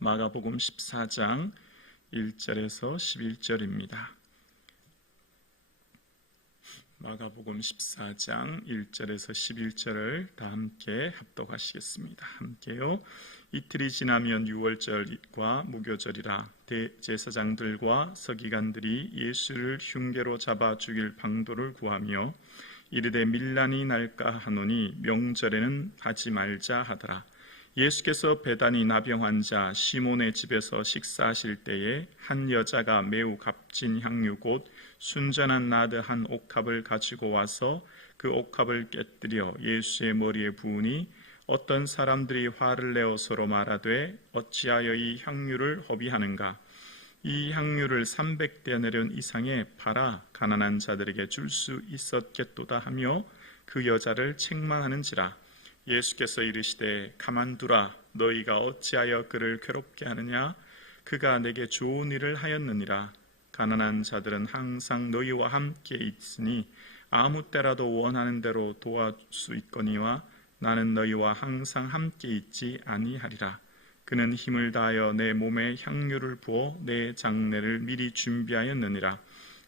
마가복음 14장 1절에서 11절입니다. 마가복음 14장 1절에서 11절을 다 함께 합독하시겠습니다. 함께요. 이틀이 지나면 유월절과 무교절이라 대제사장들과 서기관들이 예수를 흉계로 잡아 죽일 방도를 구하며 이르되 밀란이 날까 하노니 명절에는 하지 말자 하더라. 예수께서 베다니 나병 환자 시몬의 집에서 식사하실 때에 한 여자가 매우 값진 향유 곧 순전한 나드 한 옥합을 가지고 와서 그 옥합을 깨뜨려 예수의 머리에 부으니 어떤 사람들이 화를 내어 서로 말하되 어찌하여 이 향유를 허비하는가? 이 향유를 300데나리온 이상에 팔아 가난한 자들에게 줄 수 있었겠도다 하며 그 여자를 책망하는지라. 예수께서 이르시되 가만두라. 너희가 어찌하여 그를 괴롭게 하느냐? 그가 내게 좋은 일을 하였느니라. 가난한 자들은 항상 너희와 함께 있으니 아무 때라도 원하는 대로 도와줄 수 있거니와 나는 너희와 항상 함께 있지 아니하리라. 그는 힘을 다하여 내 몸에 향유를 부어 내 장례를 미리 준비하였느니라.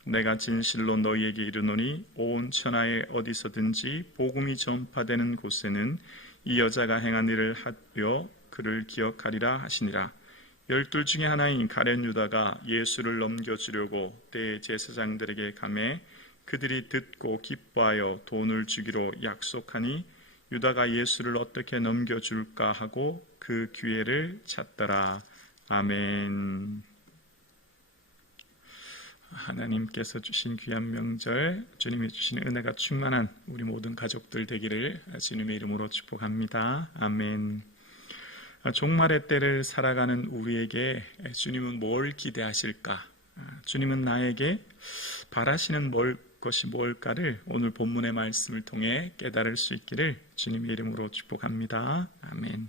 내가 진실로 너희에게 이르노니 온 천하에 어디서든지 복음이 전파되는 곳에는 이 여자가 행한 일을 하여 그를 기억하리라 하시니라. 12 중에 하나인 가룟 유다가 예수를 넘겨주려고 대제사장들에게 가매 그들이 듣고 기뻐하여 돈을 주기로 약속하니 유다가 예수를 어떻게 넘겨줄까 하고 그 기회를 찾더라. 아멘. 하나님께서 주신 귀한 명절, 주님이 주신 은혜가 충만한 우리 모든 가족들 되기를 주님의 이름으로 축복합니다. 아멘. 종말의 때를 살아가는 우리에게 주님은 뭘 기대하실까? 주님은 나에게 바라시는 것이 뭘까를 오늘 본문의 말씀을 통해 깨달을 수 있기를 주님의 이름으로 축복합니다. 아멘.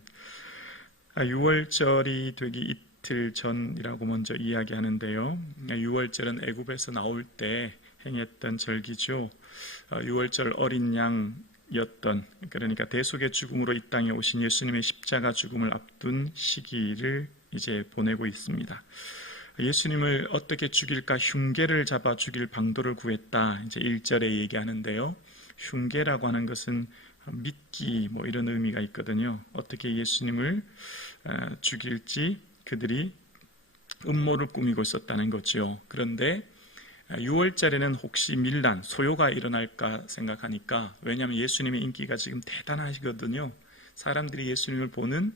6월절이 되기 이틀 전이라고 먼저 이야기하는데요. 6월절은 애굽에서 나올 때 행했던 절기죠. 6월절 어린 양이었던, 그러니까 대속의 죽음으로 이 땅에 오신 예수님의 십자가 죽음을 앞둔 시기를 이제 보내고 있습니다. 예수님을 어떻게 죽일까 흉계를 잡아 죽일 방도를 구했다. 이제 1절에 얘기하는데요. 흉계라고 하는 것은 미끼 이런 의미가 있거든요. 어떻게 예수님을 죽일지 그들이 음모를 꾸미고 있었다는 거죠. 그런데 6월절에는 혹시 밀란, 소요가 일어날까 생각하니까, 왜냐하면 예수님의 인기가 지금 대단하시거든요. 사람들이 예수님을 보는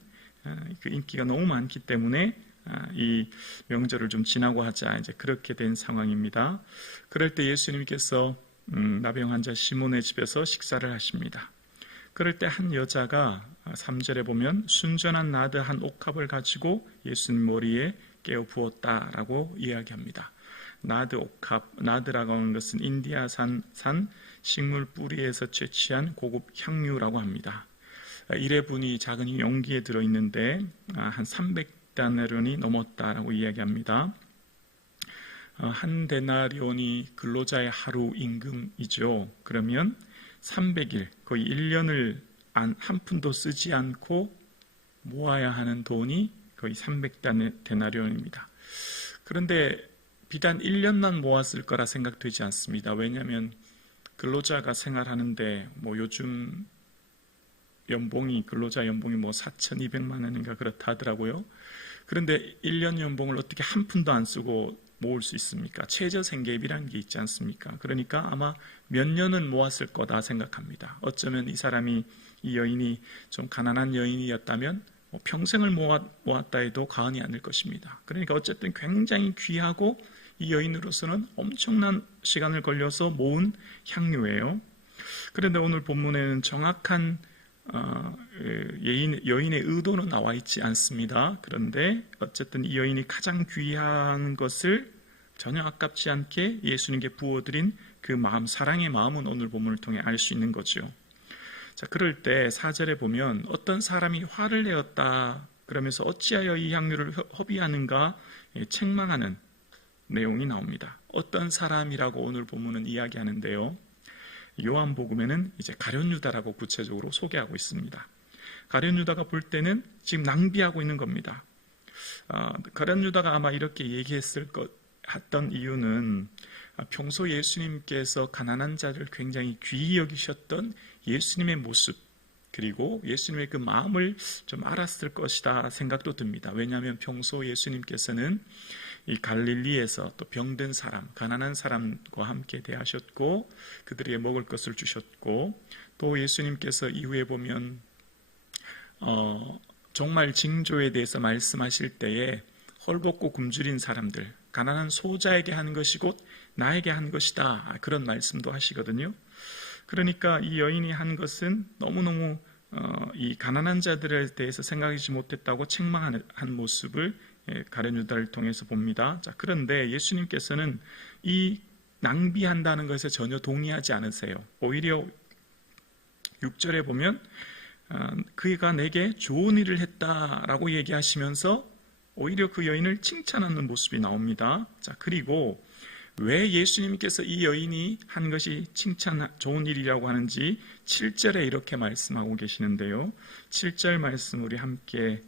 그 인기가 너무 많기 때문에 이 명절을 좀 지나고 하자, 이제 그렇게 된 상황입니다. 그럴 때 예수님께서 나병 환자 시몬의 집에서 식사를 하십니다. 그럴 때 한 여자가 3절에 보면 순전한 나드 한 옥합을 가지고 예수님 머리에 깨어 부었다라고 이야기합니다. 나드 옥합, 나드라고 하는 것은 인디아산 식물 뿌리에서 채취한 고급 향유라고 합니다. 1회분이 작은 용기에 들어있는데 한 300데나리온이 넘었다라고 이야기합니다. 한 데나리온이 근로자의 하루 임금이죠. 그러면 300일, 거의 1년을 한 푼도 쓰지 않고 모아야 하는 돈이 거의 300데나리온입니다. 그런데 비단 1년만 모았을 거라 생각되지 않습니다. 왜냐하면 근로자가 생활하는데 요즘 근로자 연봉이 4,200만 원인가 그렇다 하더라고요. 그런데 1년 연봉을 어떻게 한 푼도 안 쓰고 모을 수 있습니까? 최저생계비라는 게 있지 않습니까? 그러니까 아마 몇 년은 모았을 거다 생각합니다. 어쩌면 이 여인이 좀 가난한 여인이었다면 평생을 모았다 해도 과언이 아닐 것입니다. 그러니까 어쨌든 굉장히 귀하고 이 여인으로서는 엄청난 시간을 걸려서 모은 향유예요. 그런데 오늘 본문에는 정확한 여인의 의도는 나와 있지 않습니다. 그런데 어쨌든 이 여인이 가장 귀한 것을 전혀 아깝지 않게 예수님께 부어드린 그 마음, 사랑의 마음은 오늘 본문을 통해 알 수 있는 거죠. 자, 그럴 때 4절에 보면 어떤 사람이 화를 내었다 그러면서 어찌하여 이 향유를 허비하는가 책망하는 내용이 나옵니다. 어떤 사람이라고 오늘 본문은 이야기하는데요. 요한복음에는 이제 가룟 유다라고 구체적으로 소개하고 있습니다. 가룟 유다가 볼 때는 지금 낭비하고 있는 겁니다. 가룟 유다가 아마 이렇게 했던 이유는 평소 예수님께서 가난한 자를 굉장히 귀히 여기셨던 예수님의 모습, 그리고 예수님의 그 마음을 좀 알았을 것이다 생각도 듭니다. 왜냐하면 평소 예수님께서는 이 갈릴리에서 또 병든 사람, 가난한 사람과 함께 대하셨고 그들에게 먹을 것을 주셨고, 또 예수님께서 이후에 보면 정말 징조에 대해서 말씀하실 때에 헐벗고 굶주린 사람들, 가난한 소자에게 한 것이 곧 나에게 한 것이다, 그런 말씀도 하시거든요. 그러니까 이 여인이 한 것은 너무너무 이 가난한 자들에 대해서 생각하지 못했다고 책망한 모습을 가룟 유다를 통해서 봅니다. 자, 그런데 예수님께서는 이 낭비한다는 것에 전혀 동의하지 않으세요. 오히려 6절에 보면 그가 내게 좋은 일을 했다라고 얘기하시면서 오히려 그 여인을 칭찬하는 모습이 나옵니다. 자, 그리고 왜 예수님께서 이 여인이 한 것이 좋은 일이라고 하는지 7절에 이렇게 말씀하고 계시는데요. 7절 말씀 우리 함께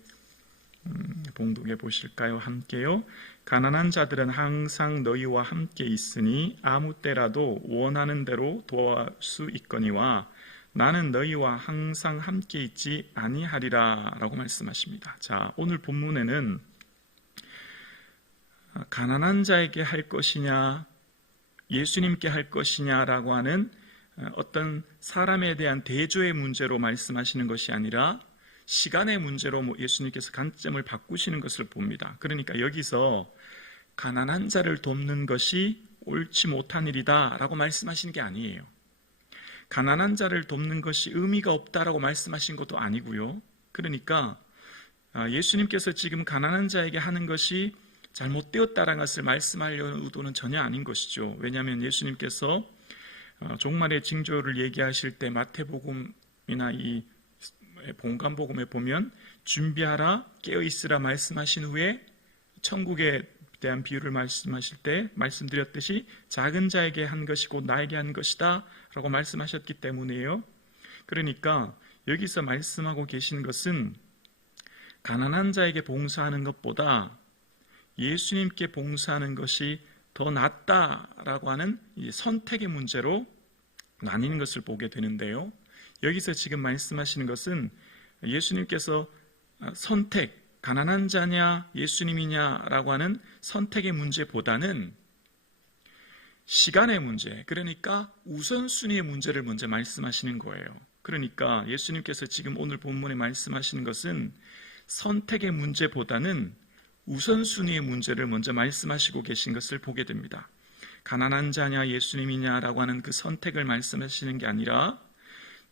봉독해 보실까요? 함께요. 가난한 자들은 항상 너희와 함께 있으니 아무 때라도 원하는 대로 도와줄 수 있거니와 나는 너희와 항상 함께 있지 아니하리라 라고 말씀하십니다. 자, 오늘 본문에는 가난한 자에게 할 것이냐, 예수님께 할 것이냐라고 하는 어떤 사람에 대한 대조의 문제로 말씀하시는 것이 아니라 시간의 문제로 예수님께서 관점을 바꾸시는 것을 봅니다. 그러니까 여기서 가난한 자를 돕는 것이 옳지 못한 일이다 라고 말씀하시는 게 아니에요. 가난한 자를 돕는 것이 의미가 없다라고 말씀하신 것도 아니고요. 그러니까 예수님께서 지금 가난한 자에게 하는 것이 잘못되었다라는 것을 말씀하려는 의도는 전혀 아닌 것이죠. 왜냐하면 예수님께서 종말의 징조를 얘기하실 때 마태복음이나 이 본관복음에 보면 준비하라, 깨어있으라 말씀하신 후에 천국에 대한 비유를 말씀하실 때 말씀드렸듯이 작은 자에게 한 것이 곧 나에게 한 것이다 라고 말씀하셨기 때문이에요. 그러니까 여기서 말씀하고 계신 것은 가난한 자에게 봉사하는 것보다 예수님께 봉사하는 것이 더 낫다라고 하는 선택의 문제로 나뉘는 것을 보게 되는데요. 여기서 지금 말씀하시는 것은 예수님께서 선택, 가난한 자냐 예수님이냐라고 하는 선택의 문제보다는 시간의 문제, 그러니까 우선순위의 문제를 먼저 말씀하시는 거예요. 그러니까 예수님께서 지금 오늘 본문에 말씀하시는 것은 선택의 문제보다는 우선순위의 문제를 먼저 말씀하시고 계신 것을 보게 됩니다. 가난한 자냐 예수님이냐라고 하는 그 선택을 말씀하시는 게 아니라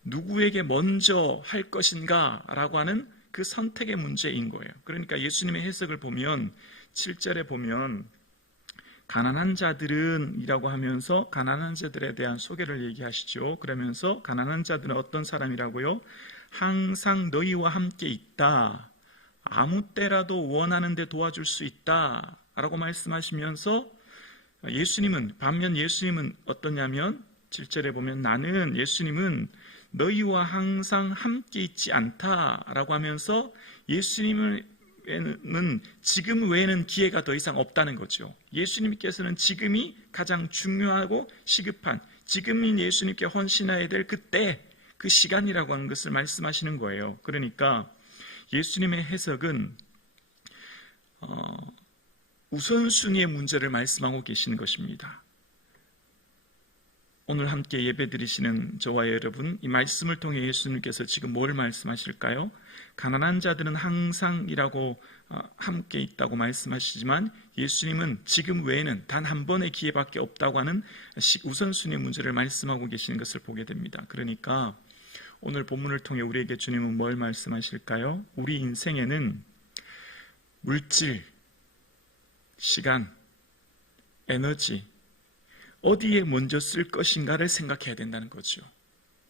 누구에게 먼저 할 것인가 라고 하는 그 선택의 문제인 거예요. 그러니까 예수님의 해석을 보면 7절에 보면 가난한 자들은 이라고 하면서 가난한 자들에 대한 소개를 얘기하시죠. 그러면서 가난한 자들은 어떤 사람이라고요? 항상 너희와 함께 있다, 아무 때라도 원하는 데 도와줄 수 있다 라고 말씀하시면서 반면 예수님은 어떠냐면 7절에 보면 나는 예수님은 너희와 항상 함께 있지 않다라고 하면서 예수님은 지금 외에는 기회가 더 이상 없다는 거죠. 예수님께서는 지금이 가장 중요하고 시급한, 지금인 예수님께 헌신해야 될 그때, 그 시간이라고 하는 것을 말씀하시는 거예요. 그러니까 예수님의 해석은 우선순위의 문제를 말씀하고 계시는 것입니다. 오늘 함께 예배드리시는 저와 여러분, 이 말씀을 통해 예수님께서 지금 뭘 말씀하실까요? 가난한 자들은 항상이라고 함께 있다고 말씀하시지만 예수님은 지금 외에는 단 한 번의 기회밖에 없다고 하는 우선순위의 문제를 말씀하고 계시는 것을 보게 됩니다. 그러니까 오늘 본문을 통해 우리에게 주님은 뭘 말씀하실까요? 우리 인생에는 물질, 시간, 에너지, 어디에 먼저 쓸 것인가를 생각해야 된다는 거죠.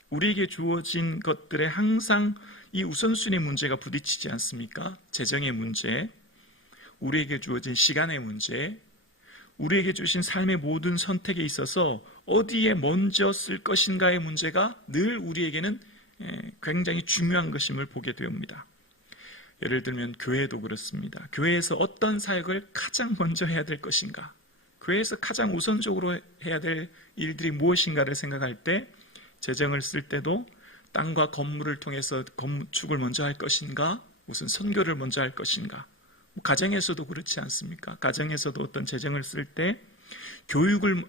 우리에게 주어진 것들에 항상 이 우선순위 문제가 부딪히지 않습니까? 재정의 문제, 우리에게 주어진 시간의 문제, 우리에게 주신 삶의 모든 선택에 있어서 어디에 먼저 쓸 것인가의 문제가 늘 우리에게는 굉장히 중요한 것임을 보게 됩니다. 예를 들면 교회도 그렇습니다. 교회에서 어떤 사역을 가장 먼저 해야 될 것인가? 교회에서 가장 우선적으로 해야 될 일들이 무엇인가를 생각할 때 재정을 쓸 때도 땅과 건물을 통해서 건축을 먼저 할 것인가? 무슨 선교를 먼저 할 것인가? 가정에서도 그렇지 않습니까? 가정에서도 어떤 재정을 쓸 때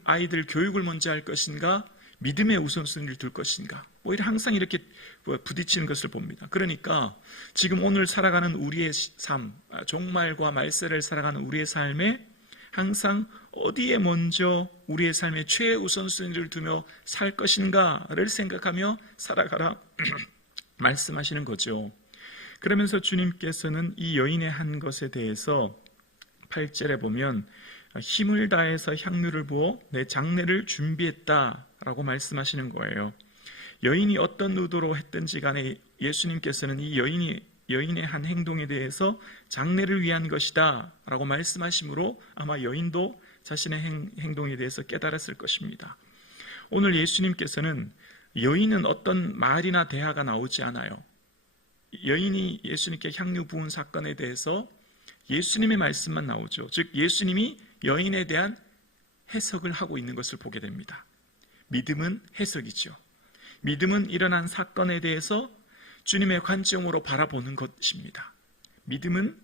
아이들 교육을 먼저 할 것인가? 믿음의 우선순위를 둘 것인가? 오히려 항상 이렇게 부딪히는 것을 봅니다. 그러니까 지금 오늘 살아가는 우리의 삶, 종말과 말세를 살아가는 우리의 삶에 항상 어디에 먼저 우리의 삶의 최우선순위를 두며 살 것인가를 생각하며 살아가라 말씀하시는 거죠. 그러면서 주님께서는 이 여인의 한 것에 대해서 8절에 보면 힘을 다해서 향유를 부어 내 장례를 준비했다라고 말씀하시는 거예요. 여인이 어떤 의도로 했든지 간에 예수님께서는 이 여인의 한 행동에 대해서 장례를 위한 것이다 라고 말씀하시므로 아마 여인도 자신의 행동에 대해서 깨달았을 것입니다. 오늘 예수님께서는 여인은 어떤 말이나 대화가 나오지 않아요. 여인이 예수님께 향유 부은 사건에 대해서 예수님의 말씀만 나오죠. 즉 예수님이 여인에 대한 해석을 하고 있는 것을 보게 됩니다. 믿음은 해석이죠. 믿음은 일어난 사건에 대해서 주님의 관점으로 바라보는 것입니다. 믿음은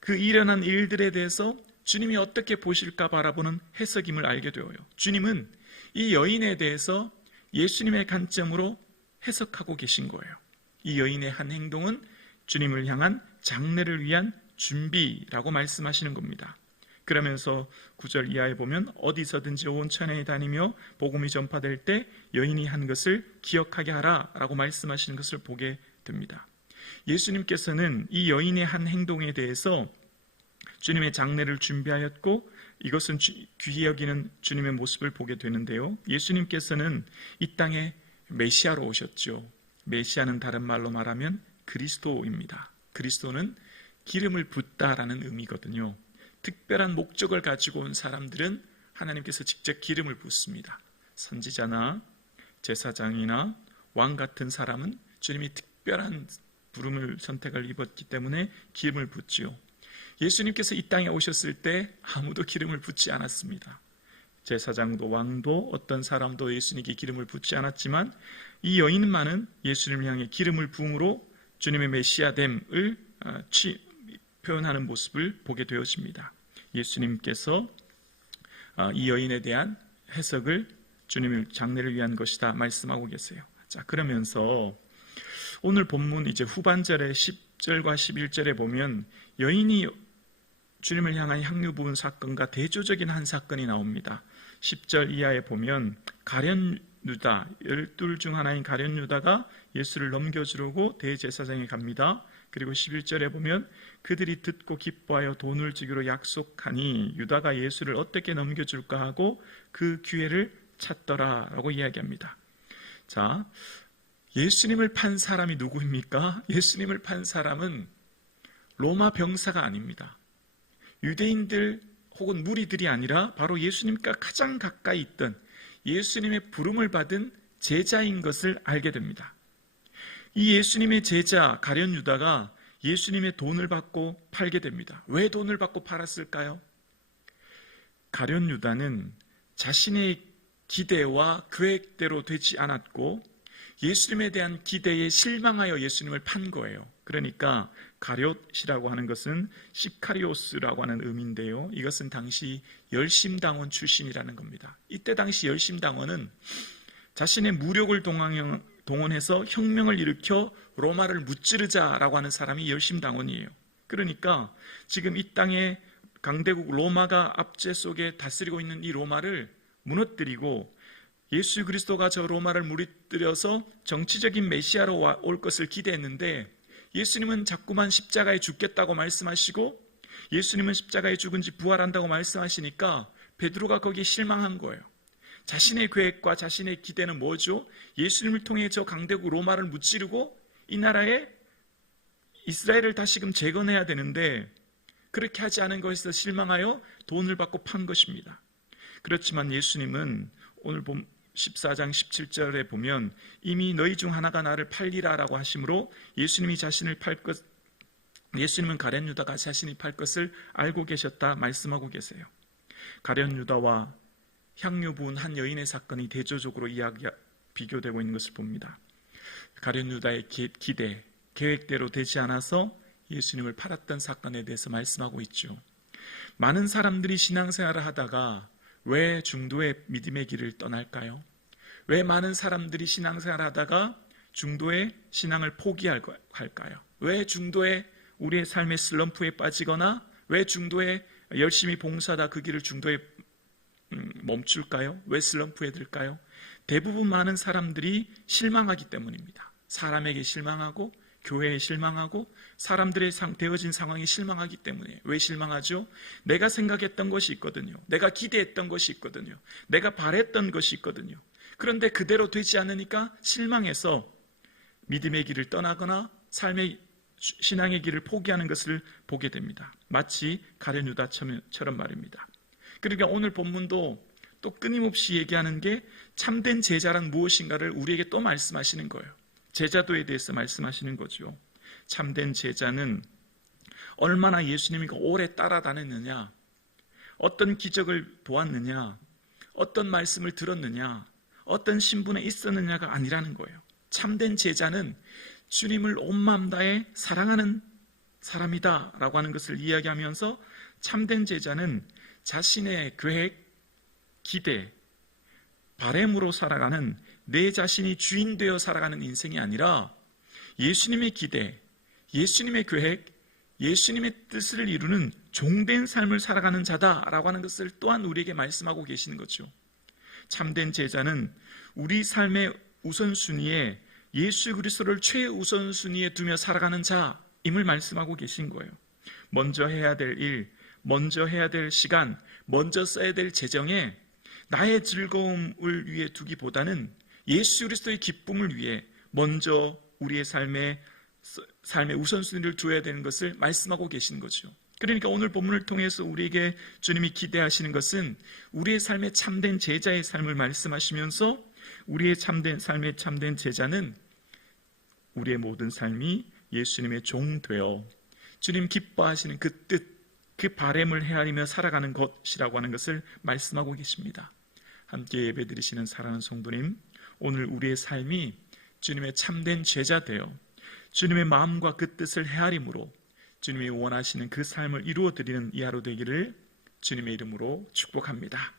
그 일어난 일들에 대해서 주님이 어떻게 보실까 바라보는 해석임을 알게 되어요. 주님은 이 여인에 대해서 예수님의 관점으로 해석하고 계신 거예요. 이 여인의 한 행동은 주님을 향한 장례를 위한 준비라고 말씀하시는 겁니다. 그러면서 9절 이하에 보면 어디서든지 온 천하에 다니며 복음이 전파될 때 여인이 한 것을 기억하게 하라 라고 말씀하시는 것을 보게 됩니다. 예수님께서는 이 여인의 한 행동에 대해서 주님의 장례를 준비하였고 이것은 귀히 여기는 주님의 모습을 보게 되는데요. 예수님께서는 이 땅에 메시아로 오셨죠. 메시아는 다른 말로 말하면 그리스도입니다. 그리스도는 기름을 붓다라는 의미거든요. 특별한 목적을 가지고 온 사람들은 하나님께서 직접 기름을 붓습니다. 선지자나 제사장이나 왕 같은 사람은 주님이 특별한 부름을 선택을 입었기 때문에 기름을 붓지요. 예수님께서 이 땅에 오셨을 때 아무도 기름을 붓지 않았습니다. 제사장도 왕도 어떤 사람도 예수님께 기름을 붓지 않았지만 이 여인만은 예수님을 향해 기름을 부음으로 주님의 메시아됨을 표현하는 모습을 보게 되어집니다. 예수님께서 이 여인에 대한 해석을 주님의 장례를 위한 것이다 말씀하고 계세요. 자, 그러면서 오늘 본문 이제 후반절에 10절과 11절에 보면 여인이 주님을 향한 향유 부은 사건과 대조적인 한 사건이 나옵니다. 10절 이하에 보면 가룟 유다, 12 중 하나인 가룟 유다가 예수를 넘겨주려고 대제사장에 갑니다. 그리고 11절에 보면 그들이 듣고 기뻐하여 돈을 주기로 약속하니 유다가 예수를 어떻게 넘겨줄까 하고 그 기회를 찾더라라고 이야기합니다. 자, 예수님을 판 사람이 누구입니까? 예수님을 판 사람은 로마 병사가 아닙니다. 유대인들 혹은 무리들이 아니라 바로 예수님과 가장 가까이 있던 예수님의 부름을 받은 제자인 것을 알게 됩니다. 이 예수님의 제자 가룟 유다가 예수님의 돈을 받고 팔게 됩니다. 왜 돈을 받고 팔았을까요? 가룟 유다는 자신의 기대와 계획대로 되지 않았고 예수님에 대한 기대에 실망하여 예수님을 판 거예요. 그러니까 가룟이라고 하는 것은 시카리오스라고 하는 의미인데요. 이것은 당시 열심당원 출신이라는 겁니다. 이때 당시 열심당원은 자신의 무력을 동원해서 혁명을 일으켜 로마를 무찌르자라고 하는 사람이 열심당원이에요. 그러니까 지금 이 땅에 강대국 로마가 압제 속에 다스리고 있는 이 로마를 무너뜨리고 예수 그리스도가 저 로마를 무너뜨려서 정치적인 메시아로 올 것을 기대했는데 예수님은 자꾸만 십자가에 죽겠다고 말씀하시고 예수님은 십자가에 죽은 지 부활한다고 말씀하시니까 베드로가 거기에 실망한 거예요. 자신의 계획과 자신의 기대는 뭐죠? 예수님을 통해 저 강대국 로마를 무찌르고 이 나라에 이스라엘을 다시금 재건해야 되는데 그렇게 하지 않은 것에서 실망하여 돈을 받고 판 것입니다. 그렇지만 예수님은 오늘 14장 17절에 보면 이미 너희 중 하나가 나를 팔리라 라고 하심으로 예수님이 자신을 팔 것 예수님은 가룟 유다가 자신이 팔 것을 알고 계셨다 말씀하고 계세요. 가룟 유다와 향유 부은 한 여인의 사건이 대조적으로 비교되고 있는 것을 봅니다. 가룟 유다의 기대, 계획대로 되지 않아서 예수님을 팔았던 사건에 대해서 말씀하고 있죠. 많은 사람들이 신앙생활을 하다가 왜 중도의 믿음의 길을 떠날까요? 왜 많은 사람들이 신앙생활을 하다가 중도의 신앙을 포기할까요? 왜 중도의 우리의 삶의 슬럼프에 빠지거나 왜 중도에 열심히 봉사하다 그 길을 중도에 멈출까요? 왜 슬럼프에 들까요? 대부분 많은 사람들이 실망하기 때문입니다. 사람에게 실망하고 교회에 실망하고 사람들의 되어진 상황에 실망하기 때문에. 왜 실망하죠? 내가 생각했던 것이 있거든요. 내가 기대했던 것이 있거든요. 내가 바랬던 것이 있거든요. 그런데 그대로 되지 않으니까 실망해서 믿음의 길을 떠나거나 삶의 신앙의 길을 포기하는 것을 보게 됩니다. 마치 가룟 유다처럼 말입니다. 그러니까 오늘 본문도 또 끊임없이 얘기하는 게 참된 제자란 무엇인가를 우리에게 또 말씀하시는 거예요. 제자도에 대해서 말씀하시는 거죠. 참된 제자는 얼마나 예수님이 오래 따라다녔느냐, 어떤 기적을 보았느냐, 어떤 말씀을 들었느냐, 어떤 신분에 있었느냐가 아니라는 거예요. 참된 제자는 주님을 온 마음 다해 사랑하는 사람이다 라고 하는 것을 이야기하면서 참된 제자는 자신의 계획, 기대, 바램으로 살아가는 내 자신이 주인 되어 살아가는 인생이 아니라 예수님의 기대, 예수님의 계획, 예수님의 뜻을 이루는 종된 삶을 살아가는 자다라고 하는 것을 또한 우리에게 말씀하고 계시는 거죠. 참된 제자는 우리 삶의 우선순위에 예수 그리스도를 최우선순위에 두며 살아가는 자임을 말씀하고 계신 거예요. 먼저 해야 될 일, 먼저 해야 될 시간, 먼저 써야 될 재정에 나의 즐거움을 위해 두기보다는 예수 그리스도의 기쁨을 위해 먼저 우리의 삶의 우선순위를 두어야 되는 것을 말씀하고 계신 거죠. 그러니까 오늘 본문을 통해서 우리에게 주님이 기대하시는 것은 우리의 삶의 참된 제자의 삶을 말씀하시면서 우리의 삶의 참된 제자는 우리의 모든 삶이 예수님의 종 되어 주님 기뻐하시는 그 뜻, 그 바램을 헤아리며 살아가는 것이라고 하는 것을 말씀하고 계십니다. 함께 예배드리시는 사랑하는 성도님, 오늘 우리의 삶이 주님의 참된 제자 되어 주님의 마음과 그 뜻을 헤아림으로 주님이 원하시는 그 삶을 이루어드리는 이 하루 되기를 주님의 이름으로 축복합니다.